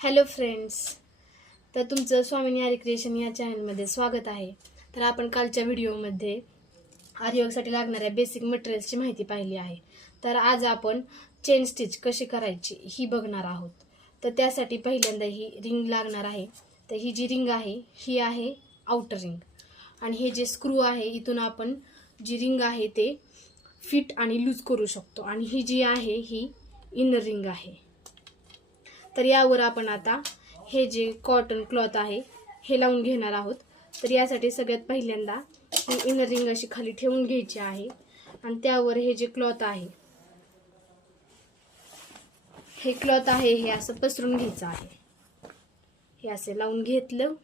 Hello friends, तर तुमचं स्वामिनी आरी क्रिएशन या चॅनलमध्ये स्वागत आहे. तर आपण कालच्या व्हिडिओमध्ये आरीवर्कसाठी लागणाऱ्या बेसिक मटेरियल्सची माहिती पाहिली आहे. तर आज आपण चेन स्टिच कशी करायची ही बघणार आहोत. तर त्यासाठी पहिल्यांदा ही रिंग लागणार आहे. तर ही जी रिंग आहे ही आहे आउटर रिंग, आणि हे जे स्क्रू आहे इथून आपण जी रिंग आहे ते फिट आणि लूज करू शकतो, आणि ही जी आहे ही इनर रिंग आहे. तर यावर आपण आता हे जे कॉटन क्लॉथ आहे हे लावून घेणार आहोत. तर यासाठी सगळ्यात पहिल्यांदा ही इनर रिंग अशी खाली ठेवून घ्यायची आहे, आणि त्यावर हे जे क्लॉथ आहे हे असं पसरून घ्यायचं आहे. हे असं लावून घेतलं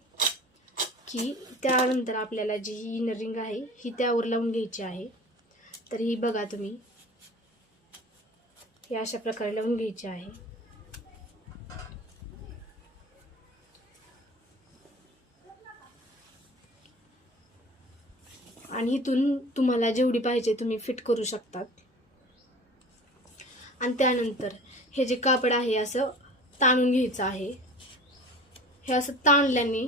की त्यानंतर आपल्याला जी ही इनर रिंग आहे ही त्यावर लावून घ्यायची आहे. तर ही बघा तुम्ही, हे अशा प्रकारे लावून घ्यायची आहे. आणि इथून तुम्हाला जेवढी पाहिजे तुम्ही फिट करू शकतात. आणि त्यानंतर हे जे कापड आहे असं ताणून घ्यायचं आहे. हे असं ताणल्याने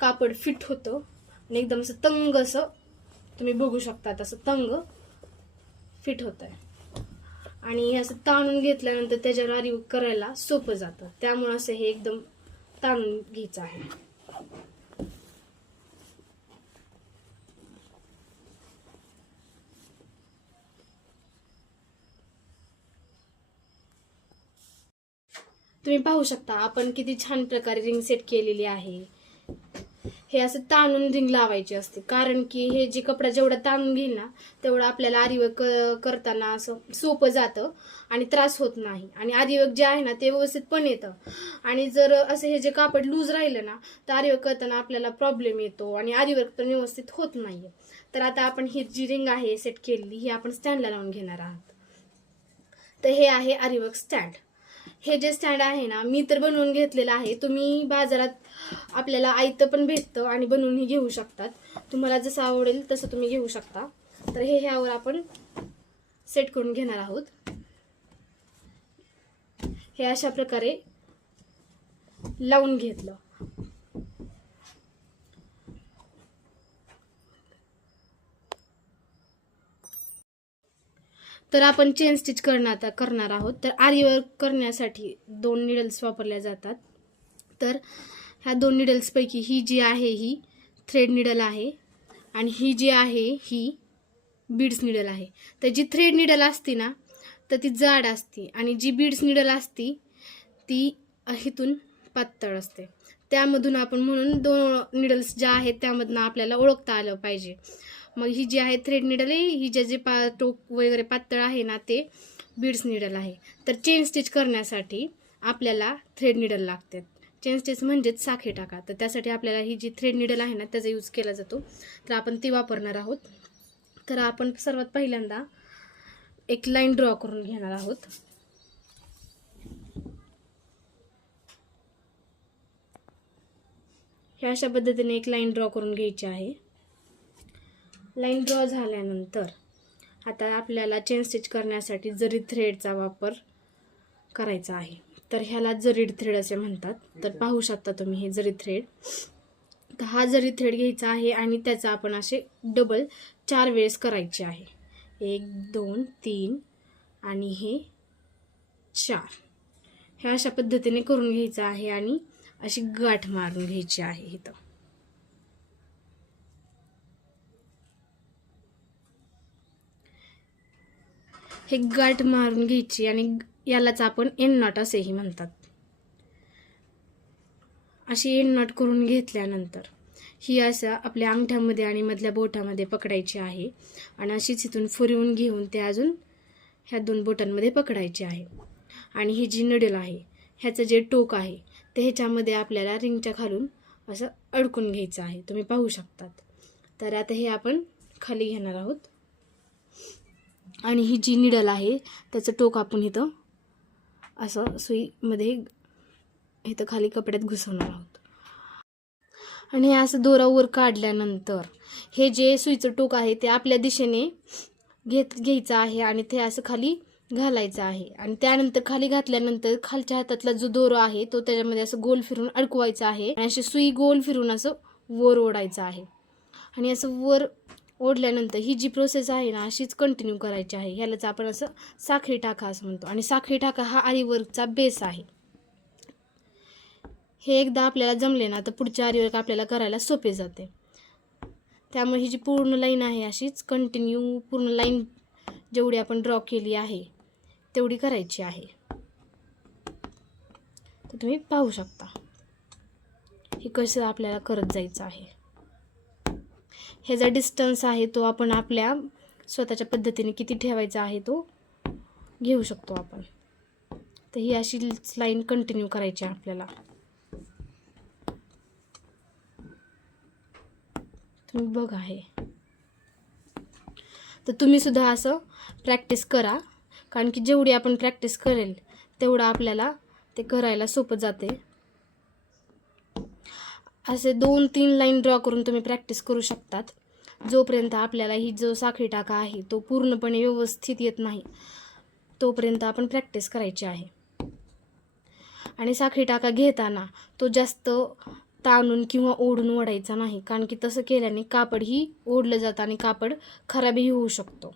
कापड फिट होतं आणि एकदम असं तंग असं तुम्ही बघू शकता, असं तंग फिट होतंय. आणि हे असं ताणून घेतल्यानंतर त्याच्यावर आरी करायला सोपं जातं. त्यामुळे असं हे एकदम ताणून घ्यायचं आहे. तुम्ही पाहू शकता आपण किती छान प्रकारे रिंग सेट केलेली आहे. हे असं ताणून रिंग लावायची असते, कारण की हे जे कपडा जेवढा ताणून घेईल ना तेवढं आपल्याला आरीवर्क करताना असं सोपं जातं आणि त्रास होत नाही. आणि आरीवर्क जे आहे ना ते व्यवस्थित पण येतं. आणि जर असं हे जे कापड लूज राहिलं ना तर आरीवर्क करताना आपल्याला प्रॉब्लेम येतो आणि आरीवर्क पण व्यवस्थित होत नाहीये. तर आता आपण ही जी रिंग आहे सेट केलेली ही आपण स्टँडला लावून घेणार आहोत. तर हे आहे आरीवर्क स्टँड. हे जे स्टँड आहे ना मी तर बनवून घेतलेलं आहे. तुम्ही बाजारात आपल्याला आयतं पण भेटतं आणि बनवूनही घेऊ शकतात. तुम्हाला जसं आवडेल तसं तुम्ही घेऊ शकता. तर हे ह्यावर आपण सेट करून घेणार आहोत. हे अशा प्रकारे लावून घेतलं. तर आपण चेन स्टिच करणार आहोत. तर आरीवर्क करण्यासाठी 2 निडल्स वापरल्या जातात. तर ह्या 2 निडल्सपैकी ही जी आहे ही थ्रेड निडल आहे, आणि ही जी आहे ही बीड्स निडल आहे. तर जी थ्रेड निडल असते ना तर ती जाड असते, आणि जी बीड्स निडल असती ती इथून पातळ असते. त्यामधून आपण म्हणून 2 निडल्स ज्या आहेत त्यामधून आपल्याला ओळखता आलं पाहिजे. मग ही जी आहे थ्रेड निडल आहे, ही जे टोक वगैरे पातळ आहे ना ते बीड्स निडल आहे. तर चेन स्टिच करण्यासाठी आपल्याला थ्रेड निडल लागतात. चेन स्टिच म्हणजेच साखळी टाका. तर त्यासाठी आपल्याला ही जी थ्रेड निडल आहे ना त्याचा यूज केला जातो. तर आपण ती वापरणार आहोत. तर आपण सर्वात पहिल्यांदा एक लाईन ड्रॉ करून घेणार आहोत. ह्या अशा पद्धतीने एक लाईन ड्रॉ करून घ्यायची आहे. लाईन ड्रॉ झाल्यानंतर आता आपल्याला चेन स्टिच करण्यासाठी जरी थ्रेडचा वापर करायचा आहे. तर ह्याला जरीड थ्रेड असे म्हणतात. तर पाहू शकता तुम्ही हे जरी थ्रेड. तर हा जरी थ्रेड घ्यायचा आहे आणि त्याचा आपण असे डबल 4 वेळेस करायचे आहे. 1 2 3 आणि हे 4. हे अशा पद्धतीने करून घ्यायचं आहे आणि अशी गाठ मारून घ्यायची आहे. इथं हे गाठ मारून घ्यायची, आणि यालाच आपण एंड नॉट असेही म्हणतात. अशी एंड नॉट करून घेतल्यानंतर ही असं आपल्या अंगठ्यामध्ये आणि मधल्या बोटामध्ये पकडायची आहे, आणि अशीच इथून फिरवून घेऊन ते अजून ह्या 2 बोटांमध्ये पकडायची आहे. आणि ही जी नडेल आहे ह्याचं जे टोक आहे ते ह्याच्यामध्ये आपल्याला रिंगच्या खालून असं अडकून घ्यायचं आहे. तुम्ही पाहू शकतात. तर आता हे आपण खाली घेणार आहोत, आणि ही जी निडल आहे त्याचं टोक आपण इथं असं सुईमध्ये इथं खाली कपड्यात घुसवणार आहोत. आणि हे असं दोरावर काढल्यानंतर हे जे सुईचं टोक आहे ते आपल्या दिशेने घ्यायचं आहे, आणि ते असं खाली घालायचा आहे आणि त्यानंतर खाली घातल्यानंतर खालच्या हातातला जो दोरा आहे तो त्याच्यामध्ये असं गोल फिरून अडकवायचा आहे आणि अशी सुई गोल फिरून असं वर ओढायचं आहे आणि असं वर ओढल्यानंतर ही जी प्रोसेस आहे ना अशीच कंटिन्यू करायची आहे. ह्यालाच आपण असं साखळी टाका असं म्हणतो आणि साखळी टाका हा आरीवर्कचा बेस आहे. हे एकदा आपल्याला जमले ना तर पुढच्या आरीवर्क आपल्याला करायला सोपे जाते. त्यामुळे ही जी पूर्ण लाईन आहे अशीच कंटिन्यू पूर्ण लाईन जेवढी आपण ड्रॉ केली आहे तेवढी करायची आहे. तर तुम्ही पाहू शकता हे कसं आपल्याला करत जायचं आहे. हे जो डिस्टन्स आहे तो आपण आपल्या स्वतःच्या पद्धतीने किती ठेवायचा आहे तो घेऊ शकतो आपण. तर ही अशी लाईन कंटिन्यू करायची आहे आपल्याला. तुम्ही बघा हे. तर तुम्ही सुद्धा असं प्रॅक्टिस करा कारण की जेवढी आपण प्रॅक्टिस करेल तेवढं आपल्याला ते करायला सोपं जाते. असे 2-3 लाईन ड्रॉ करून तुम्ही प्रॅक्टिस करू शकतात. जोपर्यंत आपल्याला ही जो साखळी टाका आहे तो पूर्णपणे व्यवस्थित येत नाही तोपर्यंत आपण प्रॅक्टिस करायची आहे. आणि साखळी टाका घेताना तो जास्त ताणून किंवा ओढून ओढायचा नाही कारण की तसं केल्याने कापडही ओढलं जातं आणि कापड खराबही होऊ शकतो.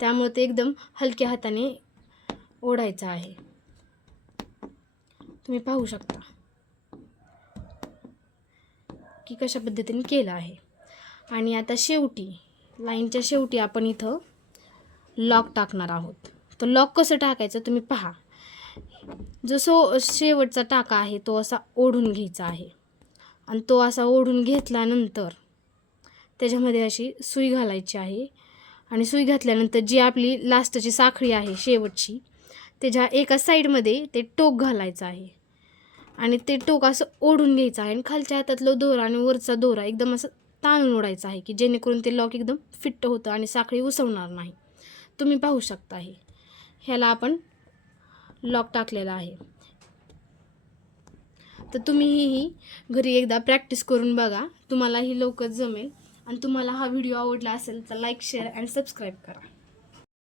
त्यामुळे ते एकदम हलक्या हाताने ओढायचं आहे. तुम्ही पाहू शकता की कशा पद्धतीने केलं आहे. आणि आता शेवटी लाईनच्या शेवटी आपण इथं लॉक टाकणार आहोत. तर लॉक कसं टाकायचं तुम्ही पहा. जो शेवटचा टाका आहे तो असा ओढून घ्यायचा आहे आणि तो असा ओढून घेतल्यानंतर त्याच्यामध्ये अशी सुई घालायची आहे आणि सुई घातल्यानंतर जी आपली लास्टची साखळी आहे शेवटची त्याच्या एका साईडमध्ये ते टोक घालायचं आहे आणि ते टोक असं ओढून घ्यायचं आहे आणि खालच्या हातातलं दोरा आणि वरचा दोरा एकदम असं ताणून ओढायचा आहे की जेणेकरून ते लॉक एकदम फिट्ट होतं आणि साखळी उसवणार नाही. तुम्ही पाहू शकता हे. ह्याला आपण लॉक टाकलेला आहे. तर तुम्हीही घरी एकदा प्रॅक्टिस करून बघा. तुम्हालाही लवकर जमेल आणि तुम्हाला हा व्हिडिओ आवडला असेल तर लाईक शेअर आणि सबस्क्राईब करा.